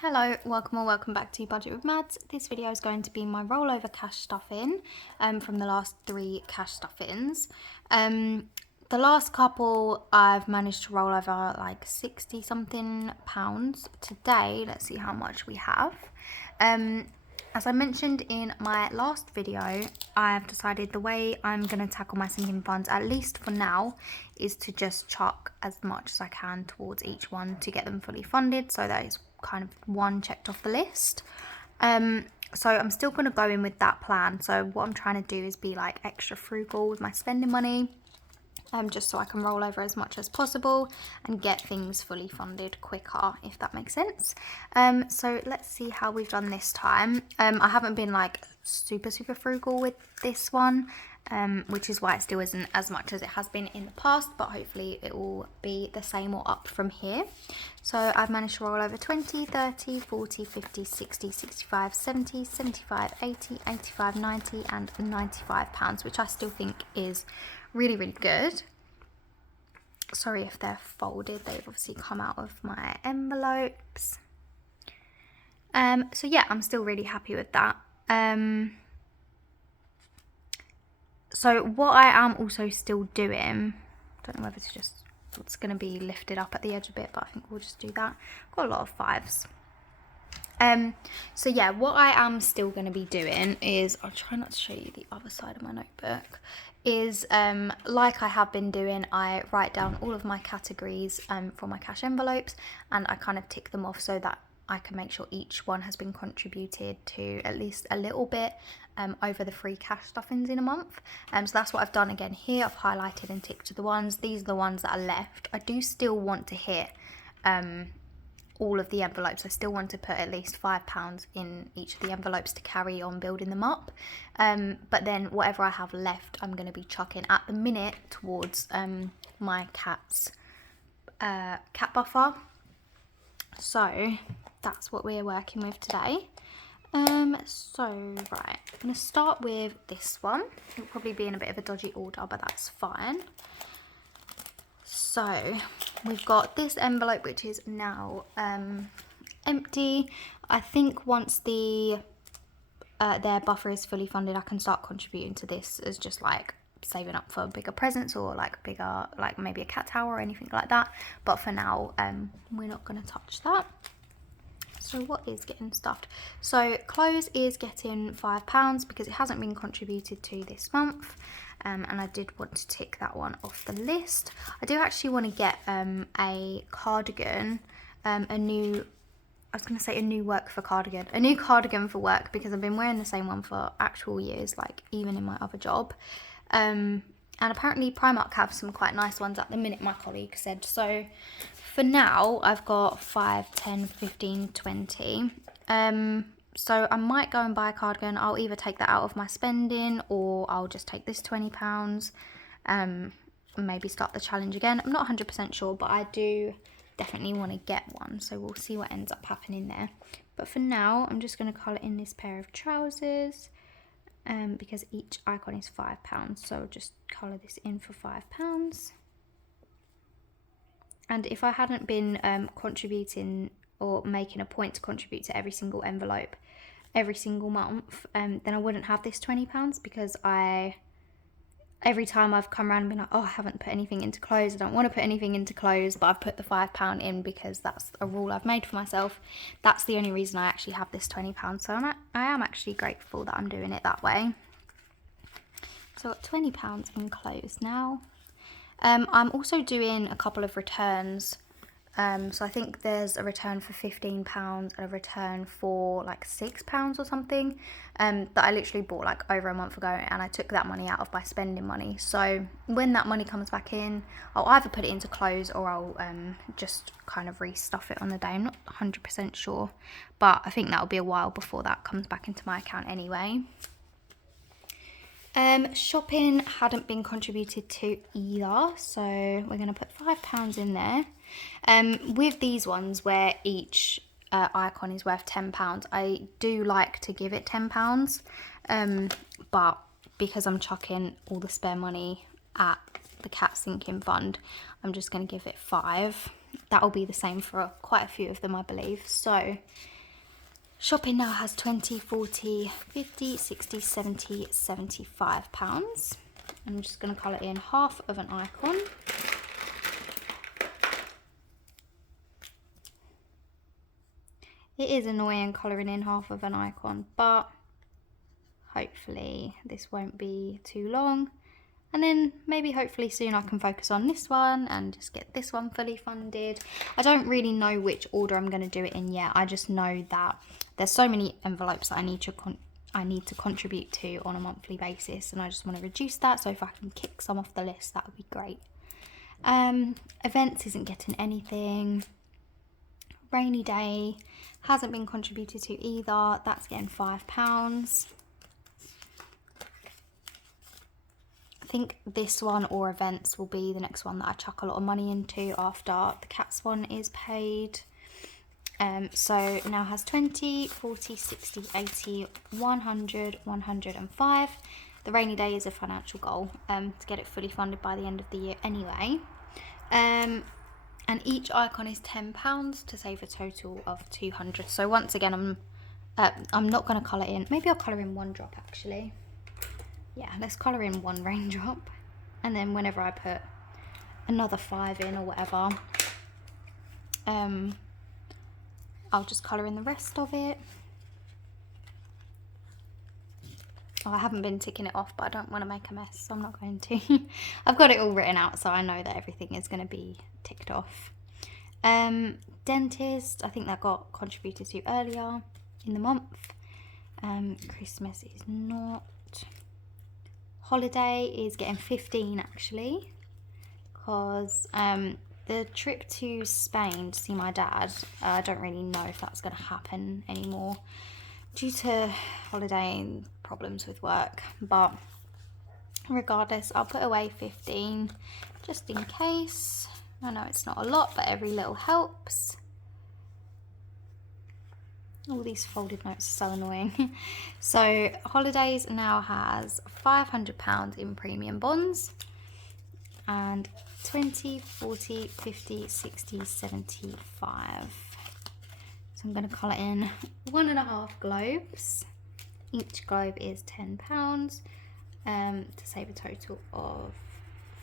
Hello, welcome or welcome back to Budget with Mads. This video is going to be my rollover cash stuffing from the last 3 cash stuffings. The last couple I've managed to roll over like 60 something pounds. Today, let's see how much we have. As I mentioned in my last video, I've decided the way I'm going to tackle my sinking funds, at least for now, is to just chuck as much as I can towards each one to get them fully funded, so that is kind of one checked off the list. So I'm still going to go in with that plan. So what I'm trying to do is be like extra frugal with my spending money, just so I can roll over as much as possible and get things fully funded quicker, if that makes sense. So let's see how we've done this time. I haven't been like super frugal with this one, which is why it still isn't as much as it has been in the past, but hopefully it will be the same or up from here. So I've managed to roll over 20, 30, 40, 50, 60, 65, 70, 75, 80, 85, 90 and 95 pounds, which I still think is really good. Sorry if they're folded, they've obviously come out of my envelopes. So yeah, I'm still really happy with that. So what I am also still doing, I don't know whether it's going to be lifted up at the edge a bit, but I think we'll just do that. Got a lot of 5s. So yeah, what I am still going to be doing is, I'll try not to show you the other side of my notebook, is like I have been doing, I write down all of my categories for my cash envelopes, and I kind of tick them off so that I can make sure each one has been contributed to at least a little bit over the 3 cash stuffings in a month. So that's what I've done again here. I've highlighted and ticked the ones. These are the ones that are left. I do still want to hit all of the envelopes. I still want to put at least £5 in each of the envelopes to carry on building them up. But then whatever I have left, I'm going to be chucking at the minute towards my cat's cat buffer. So that's what we're working with today. So right, I'm going to start with this one. It'll probably be in a bit of a dodgy order, but that's fine. So we've got this envelope, which is now empty. I think once their buffer is fully funded, I can start contributing to this as just like saving up for bigger presents or like bigger, like maybe a cat tower or anything like that. But for now, we're not going to touch that. So what is getting stuffed? So clothes is getting £5 because it hasn't been contributed to this month. And I did want to tick that one off the list. I do actually want to get a cardigan, a new work for cardigan, a new cardigan for work, because I've been wearing the same one for actual years, like even in my other job. And apparently Primark have some quite nice ones at the minute, my colleague said. So for now, I've got 5, 10, 15, 20. So I might go and buy a cardigan. I'll either take that out of my spending, or I'll just take this £20, maybe start the challenge again. I'm not 100% sure, but I do definitely want to get one. So we'll see what ends up happening there. But for now, I'm just going to colour in this pair of trousers. Because each icon is £5, so I'll just colour this in for £5. And if I hadn't been contributing or making a point to contribute to every single envelope every single month, then I wouldn't have this £20, because every time I've come around and been like, oh, I haven't put anything into clothes, I don't want to put anything into clothes, but I've put the £5 in because that's a rule I've made for myself. That's the only reason I actually have this £20. So I am actually grateful that I'm doing it that way. So I've got £20 in clothes now. I'm also doing a couple of returns. So I think there's a return for £15 and a return for like £6 or something, that I literally bought like over a month ago, and I took that money out of my spending money. So when that money comes back in, I'll either put it into clothes or I'll just kind of restuff it on the day. I'm not 100% sure, but I think that'll be a while before that comes back into my account anyway. Shopping hadn't been contributed to either, so we're going to put £5 in there. With these ones where each icon is worth £10, I do like to give it £10, but because I'm chucking all the spare money at the cat sinking fund, I'm just going to give it 5. that will be the same for quite a few of them, I believe. So shopping now has 20, 40, 50, 60, 70, 75 pounds. I'm just going to colour in half of an icon. It is annoying colouring in half of an icon, but hopefully this won't be too long. And then maybe hopefully soon I can focus on this one and just get this one fully funded. I don't really know which order I'm going to do it in yet. I just know that there's so many envelopes that I need to contribute to on a monthly basis, and I just want to reduce that. So if I can kick some off the list, that would be great. Events isn't getting anything. Rainy day hasn't been contributed to either. That's getting £5. I think this one or events will be the next one that I chuck a lot of money into after the cats one is paid. So now has 20, 40, 60, 80, 100, 105. The rainy day is a financial goal to get it fully funded by the end of the year anyway. And each icon is £10 to save a total of 200. So once again, I'm not going to colour in. Maybe I'll colour in one drop actually. Yeah, let's colour in one raindrop, and then whenever I put another 5 in or whatever, I'll just colour in the rest of it. Oh, I haven't been ticking it off, but I don't want to make a mess, so I'm not going to. I've got it all written out, so I know that everything is going to be ticked off. Dentist, I think that got contributed to earlier in the month. Christmas is not. Holiday is getting 15 actually, because the trip to Spain to see my dad, I don't really know if that's going to happen anymore due to holiday problems with work, but regardless, I'll put away 15 just in case. I know it's not a lot, but every little helps. All these folded notes are so annoying. So holidays now has £500 in premium bonds, and 20, 40, 50, 60, 75. So I'm going to colour in 1.5 globes. Each globe is £10 to save a total of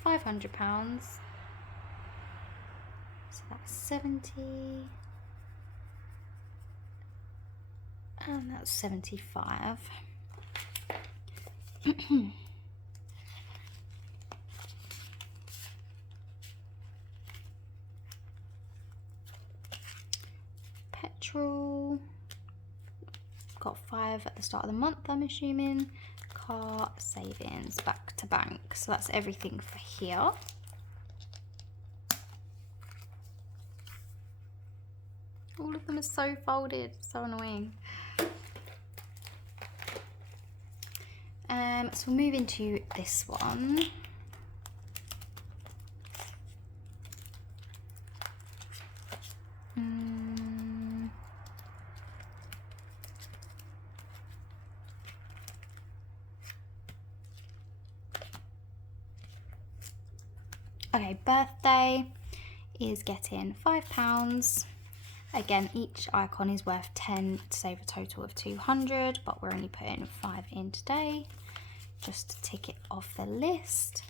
£500. So that's 70. And that's 75. Petrol. Got 5 at the start of the month, I'm assuming. Car, savings, back to bank. So that's everything for here. All of them are so folded, so annoying. So we'll move into this one. Okay, birthday is getting £5. Again, each icon is worth 10 to save a total of 200, but we're only putting 5 in today, just to tick it off the list.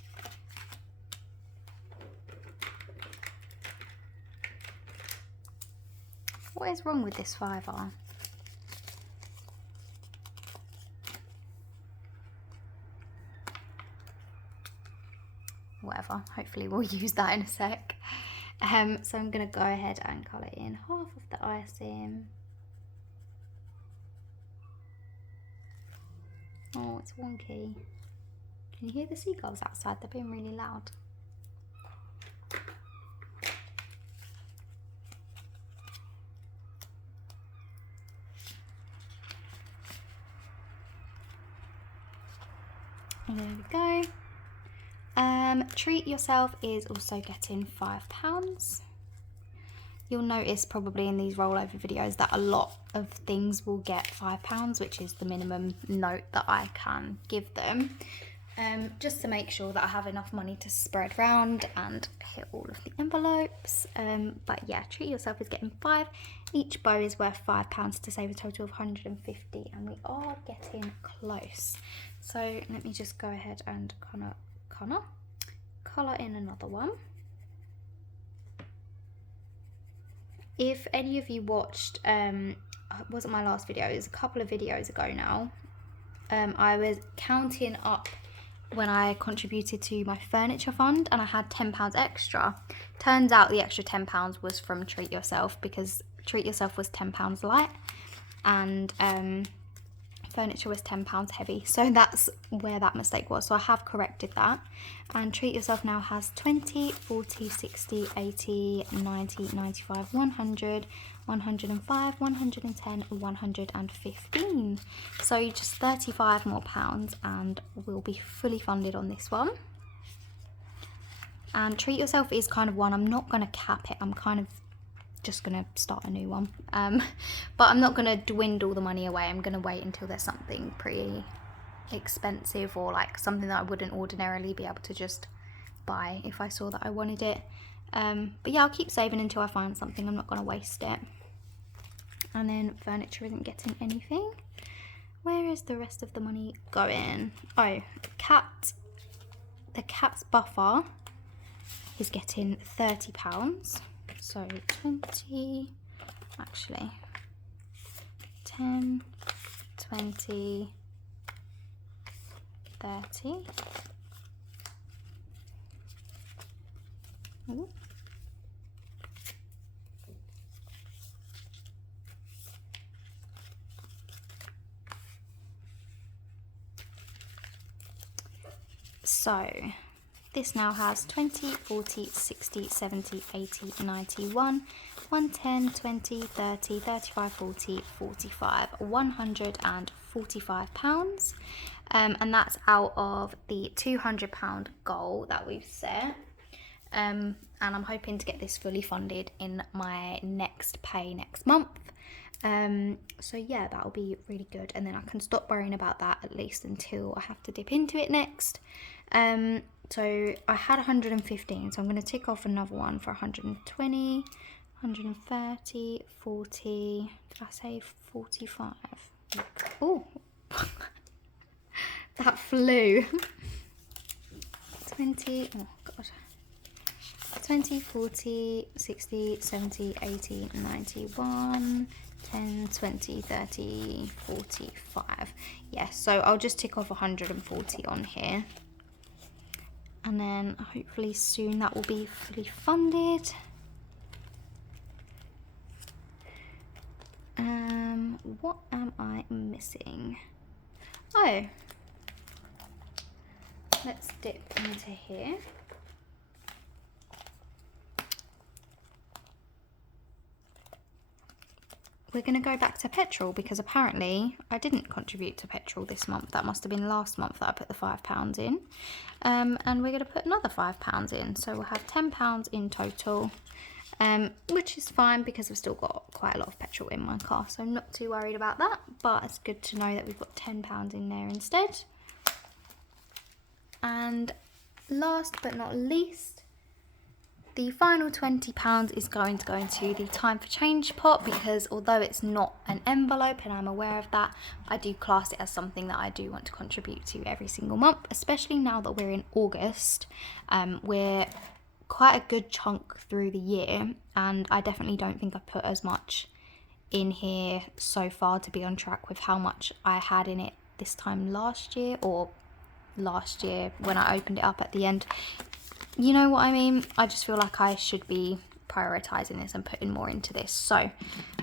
What is wrong with this fiver? Whatever, hopefully we'll use that in a sec. So I'm going to go ahead and colour in half of the icing. Oh, it's wonky. Can you hear the seagulls outside? They're being really loud. And there we go. Treat yourself is also getting £5. You'll notice probably in these rollover videos that a lot of things will get £5, which is the minimum note that I can give them. just to make sure that I have enough money to spread around and hit all of the envelopes. But yeah, Treat Yourself is getting 5. Each bow is worth £5 to save a total of 150, and we are getting close. So let me just go ahead and colour in another one. If any of you watched, it wasn't my last video, it was a couple of videos ago now, I was counting up when I contributed to my furniture fund and I had £10 extra. Turns out the extra £10 was from Treat Yourself, because Treat Yourself was £10 light and furniture was £10 heavy. So that's where that mistake was. So I have corrected that. And Treat Yourself now has 20, 40, 60, 80, 90, 95, 100, 105, 110, 115. So just 35 more pounds and we'll be fully funded on this one. And Treat Yourself is kind of one, I'm not going to cap it, I'm kind of just going to start a new one. But I'm not going to dwindle the money away. I'm going to wait until there's something pretty expensive or like something that I wouldn't ordinarily be able to just buy if I saw that I wanted it. But yeah, I'll keep saving until I find something. I'm not going to waste it. And then furniture isn't getting anything. Where is the rest of the money going? Oh, the cat's buffer is getting £30. So 20, actually 10, 20, 30. Ooh. So this now has 20, 40, 60, 70, 80, 91, 110, 20, 30, 35, 40, 45, £145. And that's out of the £200 goal that we've set. And I'm hoping to get this fully funded in my next pay next month. So yeah, that'll be really good. And then I can stop worrying about that at least until I have to dip into it next. So I had 115, so I'm going to tick off another one for 120, 130, 40, did I say 45? Oh, that flew. 20, oh god. 20, 40, 60, 70, 80, 91, 10, 20, 30, 45. Yes, so I'll just tick off 140 on here. And then hopefully soon that will be fully funded. What am I missing? Oh, let's dip into here. We're going to go back to petrol because apparently I didn't contribute to petrol this month. That must have been last month that I put the £5 in. And we're going to put another £5 in. So we'll have £10 in total, which is fine because I've still got quite a lot of petrol in my car. So I'm not too worried about that. But it's good to know that we've got £10 in there instead. And last but not least, the final £20 is going to go into the time for change pot, because although it's not an envelope and I'm aware of that, I do class it as something that I do want to contribute to every single month, especially now that we're in August. We're quite a good chunk through the year and I definitely don't think I've put as much in here so far to be on track with how much I had in it this time last year, or last year when I opened it up at the end. You know what I mean? I just feel like I should be prioritising this and putting more into this. So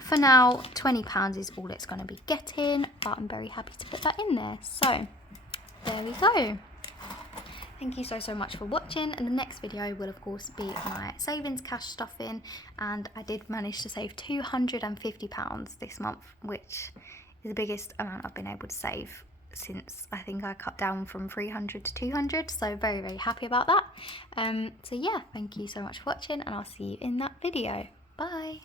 for now, £20 is all it's going to be getting, but I'm very happy to put that in there. So there we go. Thank you so much for watching, and the next video will of course be my savings cash stuffing, and I did manage to save £250 this month, which is the biggest amount I've been able to save since I think I cut down from 300 to 200, so very happy about that. So yeah, thank you so much for watching and I'll see you in that video. Bye.